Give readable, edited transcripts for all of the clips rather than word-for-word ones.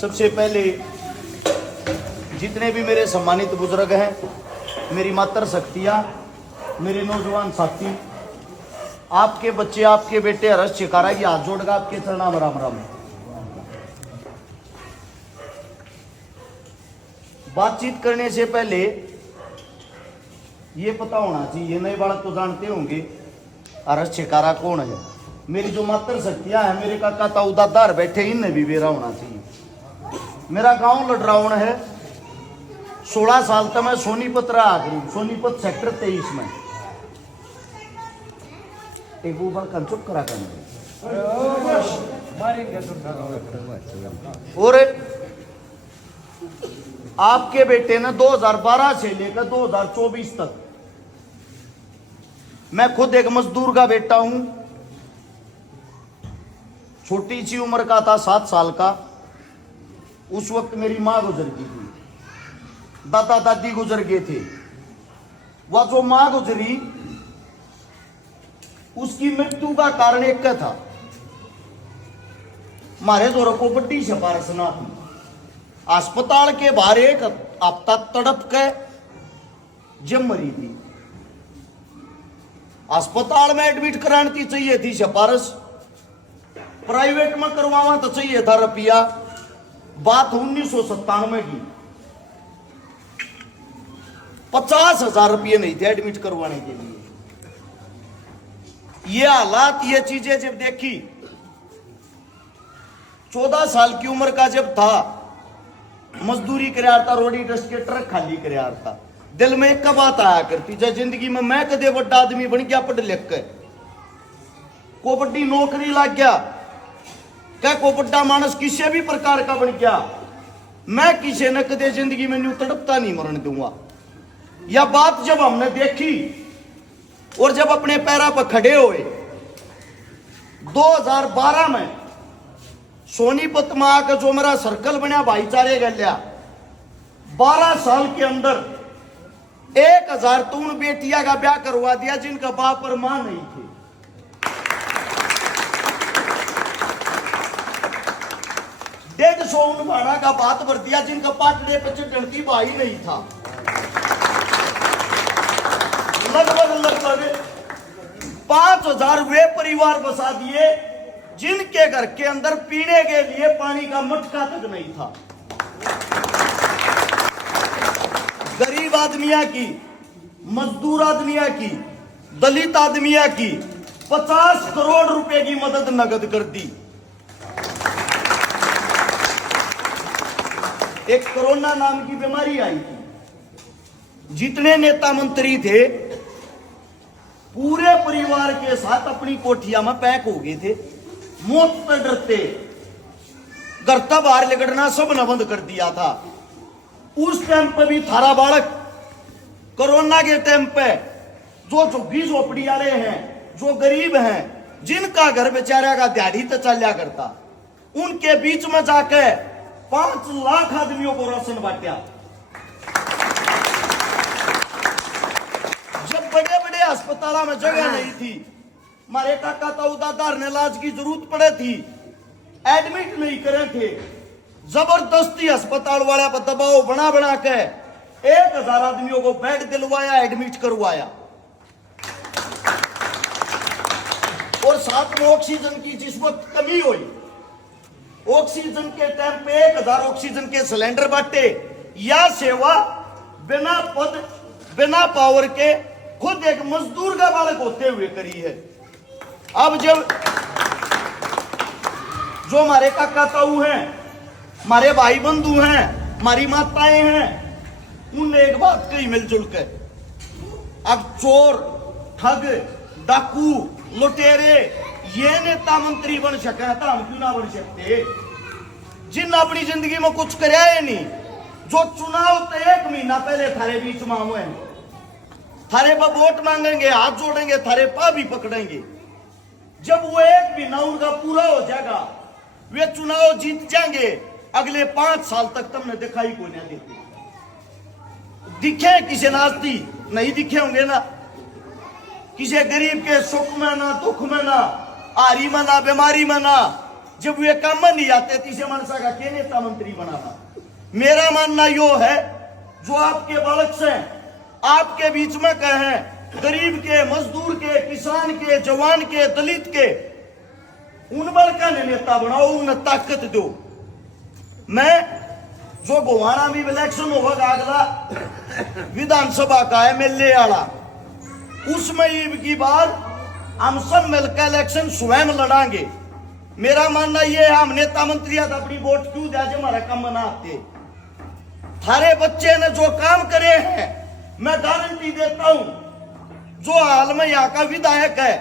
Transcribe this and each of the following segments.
सबसे पहले जितने भी मेरे सम्मानित बुजुर्ग हैं, मेरी मातृ शक्तियाँ, मेरे नौजवान साथी, आपके बच्चे, आपके बेटे हर्ष चिकारा की हाथ जोड़कर आपके चरणों में राम राम। बातचीत करने से पहले ये पता होना चाहिए, नए बालक तो जानते होंगे हर्ष चिकारा कौन है। मेरी जो मातृ शक्तियां हैं, मेरे काका ताऊ दादार बैठे, इनने भी बेरा होना चाहिए। मेरा गांव लडरावण है। 16 साल तक मैं सोनीपत रहा करूं, सोनीपत सेक्टर 23 में। एक वो बार कंचुप करा करने और आपके बेटे ने 2012 से लेकर 2024 तक, मैं खुद एक मजदूर का बेटा हूं। छोटी सी उम्र का था, 7 साल का। उस वक्त मेरी मां गुजर गई थी, दादा दादी गुजर गए थे। वह जो मां गुजरी, उसकी मृत्यु का कारण एक था, मारे जोर को बड्डी सिफारिश ना थी। अस्पताल के बाहर एक हफ्ता तड़प के जब मरी थी। अस्पताल में एडमिट करानी चाहिए थी सिफारिश, प्राइवेट में करवाना तो चाहिए था रुपया। बात 1997 की, 50,000 रुपये नहीं थे एडमिट करवाने के लिए। ये हालात, ये चीजें जब देखी, 14 साल की उम्र का जब था, मजदूरी कर था, रोडी डस्ट के ट्रक खाली कर था। दिल में एक बात आया करती, जब जिंदगी में मैं कदे बड़ा आदमी बन गया, पढ़ लिख के को बड़ी नौकरी लग गया, क्या को बड़ा मानस किसी भी प्रकार का बन गया, मैं किसी न कदे जिंदगी में न्यू तड़पता नहीं मरने दूंगा। यह बात जब हमने देखी और जब अपने पैरों पर खड़े हुए, 2012 में सोनीपत में आकर जो मेरा सर्कल बना भाईचारे गलिया, 12 साल के अंदर 1003 बेटियां का ब्याह करवा दिया जिनका बाप और मां नहीं थे। 150 भाड़ा का बात भर दिया जिनका पाटड़े पे चढ़ने की भाई नहीं था। लगभग 5,000 वे परिवार बसा दिए जिनके घर के अंदर पीने के लिए पानी का मटका तक नहीं था। गरीब आदमिया की, मजदूर आदमिया की, दलित आदमिया की 50 करोड़ रुपए की मदद नगद कर दी। एक कोरोना नाम की बीमारी आई थी, जितने नेता मंत्री थे पूरे परिवार के साथ अपनी कोठिया में पैक हो गए थे, मौत से डरते। घर तक बाहर निकलना सब ने बंद कर दिया था। उस टाइम पे भी थारा बालक कोरोना के टाइम पे जो झुग्गी झोपड़ी वाले हैं, जो गरीब हैं, जिनका घर बेचारा का दिहाड़ी तो चलिया करता, उनके बीच में जाके 5 लाख आदमियों को राशन बांटा। जब बड़े बड़े अस्पतालों में जगह नहीं थी, मारे काका ताऊ दादार ने इलाज की जरूरत पड़े थी, एडमिट नहीं करे थे, जबरदस्ती अस्पताल वाले पर दबाव बना बना के 1000 आदमियों को बेड दिलवाया, एडमिट करवाया। और साथ में ऑक्सीजन की जिस वक्त कमी हुई, ऑक्सीजन के टाइम पे 1000 ऑक्सीजन के सिलेंडर बांटे। यह सेवा बिना पद, बिना पावर के, खुद एक मजदूर का बालक होते हुए करी है। अब जब जो हमारे काका ताऊ हैं, हमारे भाई बंधु हैं, हमारी माताएं हैं, उनने एक बात कही मिलजुल के, अब चोर, ठग, डाकू, लुटेरे ये नेता मंत्री बन सके तो हम क्यों ना बन सकते? जिन अपनी जिंदगी में कुछ कराया ही नहीं, जो चुनाव तो 1 महीना पहले थारे बीच में हुए, थारे पर वोट मांगेंगे, हाथ जोड़ेंगे, थारे पा भी पकड़ेंगे। जब वो 1 महीना उनका पूरा हो जाएगा, वे चुनाव जीत जाएंगे, अगले 5 साल तक तुमने दिखाई को नहीं देते। दिखे किसी नास्ती नहीं दिखे होंगे ना, किसी गरीब के सुख में ना, दुख में ना, आरी में ना, बीमारी में ना, जब वे काम में नहीं आते तीसरे मनसा का के नेता मंत्री बनाना। मेरा मानना यो है, जो आपके बालक से आपके बीच में कहे, गरीब के, मजदूर के, किसान के, जवान के, दलित के, उन बड़का ने नेता बनाओ, उन्हें ताकत दो। मैं जो गोवाना में इलेक्शन होगा अगला विधानसभा का एमएलए वाला, उसमें ईब की बार हम सब मिलकर इलेक्शन स्वयं लड़ांगे। मेरा मानना यह है, हम नेता मंत्री अपनी वोट क्यों दे, हमारा काम बनाते। थारे बच्चे ने जो काम करे हैं, मैं गारंटी देता हूं, जो हाल में यहाँ का विधायक है,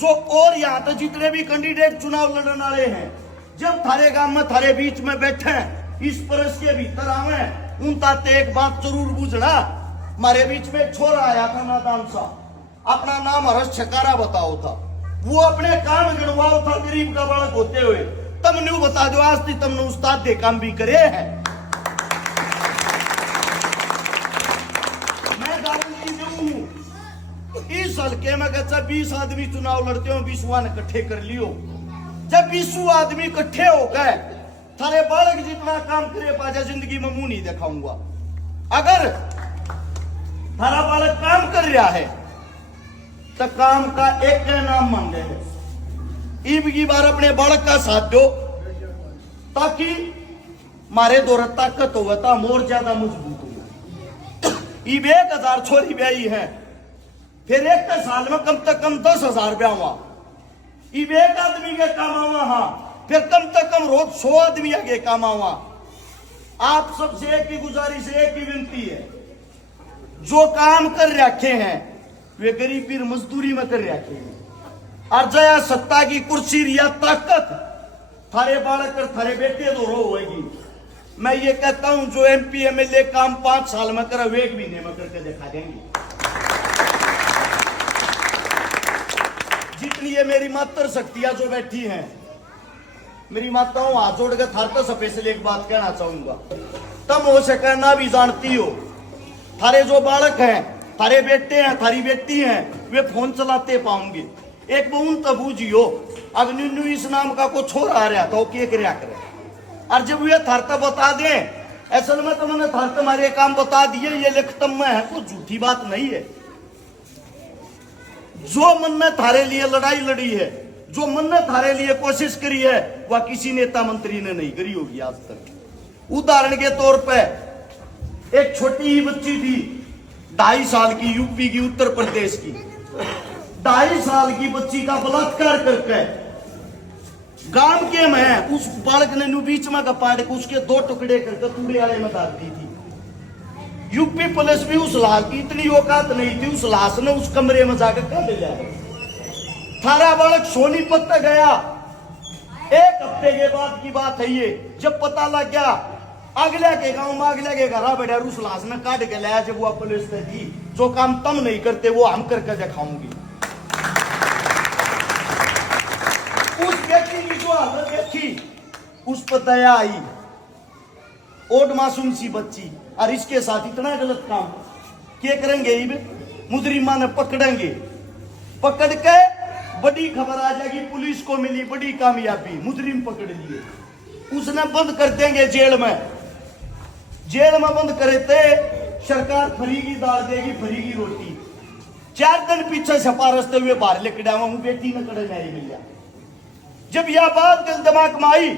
जो और यहाँ तो जितने भी कैंडिडेट चुनाव लड़ने वाले हैं, जब थारे गांव में थारे बीच में बैठे इस परस के भीतर आवे, उन ताते एक बात जरूर बुझना। हमारे बीच में छोरा आया था नादान सा, अपना नाम हर्ष छकारा बताओ था, वो अपने काम गिनवाओ था गरीब का बालक होते हुए। तुमने बता दो आज तक तुमने उस्ताद दे काम भी करे हैं। मैं गारंटी दूं, इस हल्के में कच्चा 20 आदमी चुनाव लड़ते हो, 20 इकट्ठे कर लियो। जब 20 आदमी इकट्ठे हो गए, थारे बालक जितना काम करे पाजा जिंदगी में मुंह नहीं दिखाऊंगा। अगर थारा बालक काम कर रहा है तो काम का एक नाम मांगे है, ईब की बार अपने बालक का साथ दो, ताकि मारे दौर ताकत हो और ज्यादा मजबूत हो। ईब 1000 छोरी ब्याई है, फिर एक साल में कम से कम 10,000 ब्याह हुआ। ईब एक आदमी के काम आवा, हाँ, फिर कम से कम रोज 100 आदमी आगे काम आवा। आप सबसे एक ही गुजारिश है, एक ही विनती है, जो काम कर रखे हैं वे गरीबी मजदूरी में कर रखे हैं। और जया सत्ता की कुर्सी रिया ताकत थारे बालक और थारे बेटे दो रो होगी। मैं ये कहता हूं, जो एमपी एमएलए काम 5 साल में करे, वे 1 महीने में करके दिखा देंगे। जितनी ये मेरी मातर शक्तियां जो बैठी हैं, मेरी माताओं हाथ जोड़ के थार तो स्पेशल एक बात कहना चाहूंगा। तुम हो सके ना भी जानती हो, थारे जो बालक हैं, थारे बेटे हैं, थारी बेटी हैं, वे फोन चलाते पाऊंगे। एक बूंद तबू जियो, अग्निन्यू इस नाम का को छोरा आ रहा था, वो क्या करे करे। और जब वे थारता बता दें, असल में तो मैंने थारता हमारे काम बता दिए, ये लिखतम में है, कोई झूठी बात नहीं है। जो मन ने थारे लिए लड़ाई लड़ी है, जो मन ने थारे लिए कोशिश करी है, वह किसी नेता मंत्री ने नहीं करी होगी आज तक। उदाहरण के तौर पे एक छोटी ही बच्ची थी, 2.5 साल की, यूपी की, उत्तर प्रदेश की 2.5 साल की बच्ची का बलात्कार करके गांव के में उस बालक ने बीच में पाड़ के उसके 2 टुकड़े करके कूड़े वाले में डाल दी थी। यूपी पुलिस भी उस लाश की इतनी औकात नहीं थी, उस लाश ने उस कमरे में जाकर कर लिया। थारा बालक सोनीपत तक गया। 1 हफ्ते के बाद की बात है ये, जब पता लग गया अगले के गांव में, अगले के घर बैठा उस लाश में काट के लाया। जब वो पुलिस ने दी, जो काम तुम नहीं करते वो हम करके दिखाऊंगी। उस व्यक्ति की जो हालत देखी, उस पर दया आई। ओड मासूम सी बच्ची, और इसके साथ इतना गलत काम क्या करेंगे? मुजरिमा ने पकड़ेंगे, पकड़ के बड़ी खबर आ जाएगी, पुलिस को मिली बड़ी कामयाबी, मुजरिम पकड़ लिए। उसने बंद कर देंगे जेल में। जेल में बंद करे थे, सरकार फ्री की दाल देगी, फ्री की रोटी। 4 दिन पीछे छपा रस्ते हुए बाहर लेकर आवा हूं, बेटी ने कड़े नहीं मिला। जब यह बात दिल दिमाग में आई,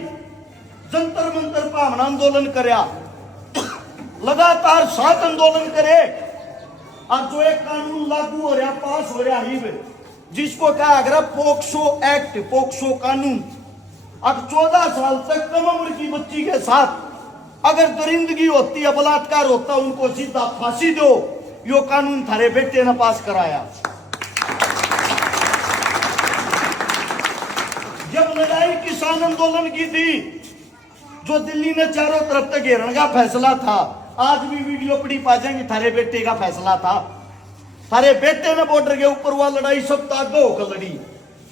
जंतर मंतर भावना आंदोलन करया, लगातार 7 आंदोलन करे, और जो एक कानून लागू हो रहा, पास हो रहा ही, जिसको कहा गया पोक्सो एक्ट, पोक्सो कानून। अब 14 साल तक कम उम्र की बच्ची के साथ अगर दरिंदगी होती है, बलात्कार होता, उनको सीधा फांसी दो। यो कानून थारे बेटे ने पास कराया। जब लड़ाई किसान आंदोलन की थी, जो दिल्ली ने चारों तरफ तक घेरने का फैसला था, आज भी वीडियो पड़ी पा जाएंगे, थारे बेटे का फैसला था। थारे बेटे ने बॉर्डर के ऊपर वह लड़ाई सब आगे होकर लड़ी।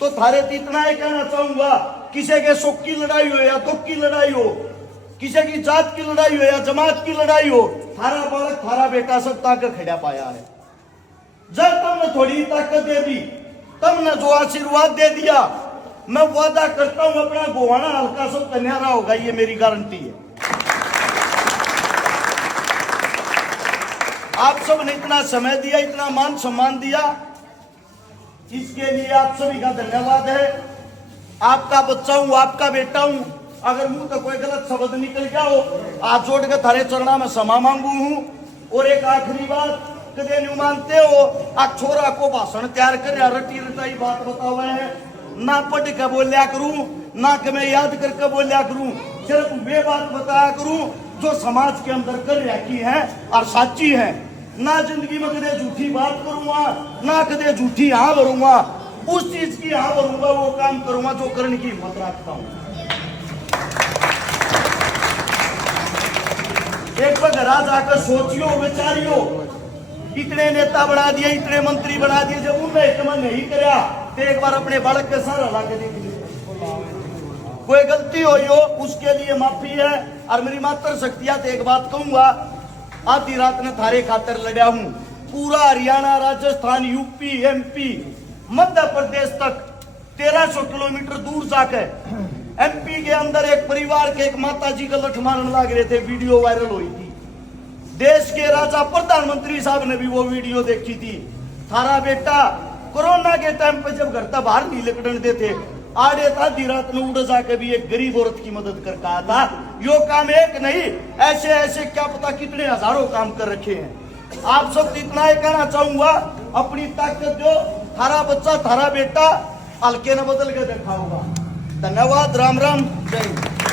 तो थारे तो इतना ही कहना चाहूंगा, किसी के सुख की लड़ाई हो या दुख की लड़ाई हो, किसी की जात की लड़ाई हो या जमात की लड़ाई हो, थारा बालक, थारा बेटा सब ताकत खड़ा पाया है। जब तुमने थोड़ी ताकत दे दी, तुमने जो आशीर्वाद दे दिया, मैं वादा करता हूं अपना गोवाना हल्का सब कन्यारा होगा, ये मेरी गारंटी है। आप सब ने इतना समय दिया, इतना मान सम्मान दिया, इसके लिए आप सभी का धन्यवाद है। आपका बच्चा हूं, आपका बेटा हूं, अगर मुंह तो कोई गलत शब्द निकल गया हो, हाथ जोड़ के थारे चरणा में क्षमा मांगू हूं। और एक आखिरी बात, कदे नहीं मानते हो आप छोरा को भाषण तैयार कर रटी रटाई बात बतावा है, ना पढ़ के बोलिया करूं, ना कि मैं याद करके बोलिया करूं, सिर्फ वे बात बताया करूं जो समाज के अंदर कर रखी है और साची है। ना जिंदगी में कदे झूठी बात करूंगा, ना कदे झूठी हाँ भरूंगा, उस चीज की हाँ भरूंगा, वो काम करूंगा जो करने की हिम्मत रखता हूं। एक बार घर जाकर सोचियो, विचारियो, इतने नेता बना दिए, इतने मंत्री बना दिए, जब उनने इतना नहीं करा तो एक बार अपने बालक के साथ हला के देख लीजिए। कोई गलती हुई हो उसके लिए माफी है। और मेरी मात्र शक्तियां तो एक बात कहूंगा, आधी रात ने थारे खातर लड़ा हूं, पूरा हरियाणा, राजस्थान, यूपी, एमपी, मध्य प्रदेश तक 1300 किलोमीटर दूर जाकर एमपी के अंदर एक परिवार के एक माता जी का लठ मारने लग रहे थे, वीडियो वायरल हुई थी। देश के राजा प्रधानमंत्री साहब ने भी वो वीडियो देखी थी। थारा बेटा कोरोना के टाइम पे जब घर तक बाहर नहीं निकलने देते, आड़े था दी रात में उड़ जाके भी एक गरीब औरत की मदद कर कहा था। यो काम एक नहीं, ऐसे ऐसे क्या पता कितने हजारों काम कर रखे हैं। आप सब इतना ही कहना चाहूंगा, अपनी ताकत जो थारा बच्चा, थारा बेटा हल्के न बदल के देखा होगा। धन्यवाद। राम राम, जय हिंद।